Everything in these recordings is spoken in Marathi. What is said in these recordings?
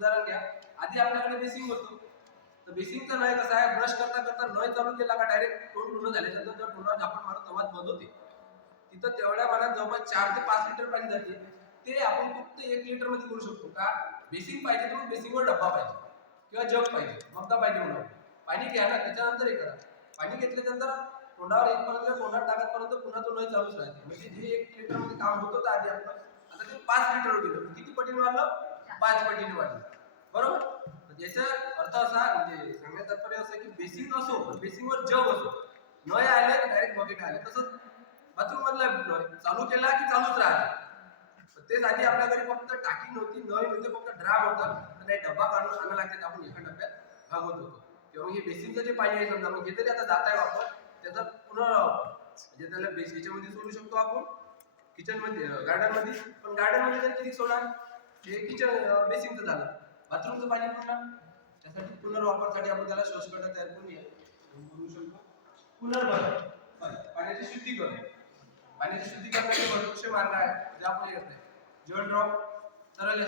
उदाहरण घ्या. आधी आपल्याकडे बेसिंग होतो. तर बेसिंगचा नळ कसा आहे ब्रश करता करता नळ चालू केला का डायरेक्ट तोंड धुणं झाल्यानंतर जर तोंडावर झापण मारून तवाच बंद होते. तिथं तेवढ्या मनात जवळपास चार ते पाच लिटर पाणी जाते. ते आपण फक्त एक लिटरमध्ये करू शकतो का? बेसिंग पाहिजे तर बेसिंगवर डब्बा पाहिजे किंवा जग पाहिजे. मग पाहिजे म्हणून पाणी घ्या ना त्याच्यानंतर हे करा. पाणी घेतल्यानंतर तोंडावर एक पर्यंत तोंडात टाकतपर्यंत पुन्हा तो नळ चालूच राहते. म्हणजे जे एक लिटरमध्ये काम होत होतं आधी आपलं आता ते पाच लिटर होते. किती पटीने वाढलं? पाच पटीने वाढली. बरोबर? याचा अर्थ असा म्हणजे सांगण्यात तात्पर्य असं की बेसिंग असो पण बेसिंगवर जग असो. नळ आले डायरेक्ट बकेट आले. तसंच बाथरूम मधला नळ चालू केला की चालूच राहिला तेच आधी आपल्या घरी फक्त टाकी नव्हती नळ नव्हते फक्त ड्राम होता. तर काही डब्बा काढून आणायला लागते आपण एका डब्यात भागवत होतो. तेव्हा हे बेसिनचं जे पाणी आहे समजा मग हे तरी आता जात आहे वापर. त्याचा पुनर्वापर. म्हणजे त्याला बेस याच्यामध्ये सोडू शकतो आपण. किचनमध्ये गार्डनमध्ये. पण गार्डनमध्ये जर किती सोडा हे किचन बेसिनचं झालं. बाथरूमचं पाणी पुन्हा त्यासाठी पुनर्वापरासाठी आपण त्याला शोषखड्डा तयार करूया. करू शकतो पुनर्भरण पाण्याचे शुद्धीकरण. पाण्याचे शुद्धीकरणाचे भरपूरसे मार्ग आहेत जे आपण येत आहे जेवण ड्रॉप तरल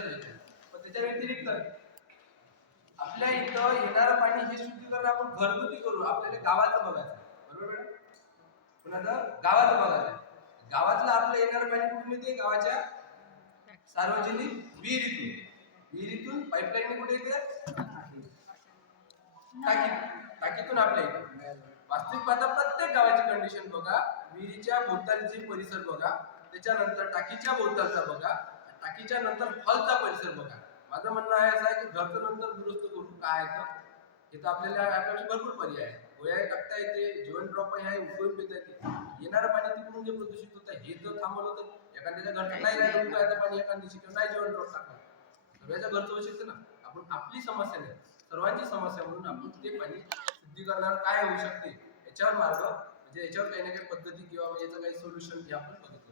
पण त्याच्या व्यतिरिक्त आपल्या इथं येणारं पाणी हे शुद्धीकरण आपण घरगुती करू आपल्याला गावाचं बघायचं. बरोबर मॅडम? पुन्हा गावाचं बघायचं. गावातलं आपलं येणारं पाणी कुठून येते गावाच्या सार्वजनिक विहिरीतून. विहिरीतून पाईपलाईन कुठे येते टाकी टाकीतून आपले. वास्तविक पाहता प्रत्येक गावाची कंडिशन बघा. विहिरीच्या भोवतालचे परिसर बघा त्याच्यानंतर टाकीच्या भोवतालचा बघा टाकीच्या नंतर हॉलचा परिसर बघा. माझं म्हणणं आहे असं आहे की घरचं नंतर दुरुस्त करू काय आहे तर? इथं आपल्याला आपल्याकडे भरपूर पर्याय आहे. गोया टाकता येते जेवण ड्रॉप आहे उकळून पिता येते. येणारं पाणी तिकडून जे प्रदूषित होतं हे जर थांबवलं तर एखाद्याच्या घरचं नाही. राहिलं उकळायचं पाणी नाही. जेवण ड्रॉप टाकलं सगळ्याच्या घरचं वशिष्ठ ना. आपण आपली समस्या नाही. सर्वांची समस्या म्हणून आपण ते पाणी शुद्धीकरणात काय होऊ शकते? याच्यावर मार्ग म्हणजे याच्यावर काही ना काही पद्धती किंवा याचं काही सोल्युशन हे आपण बघितलं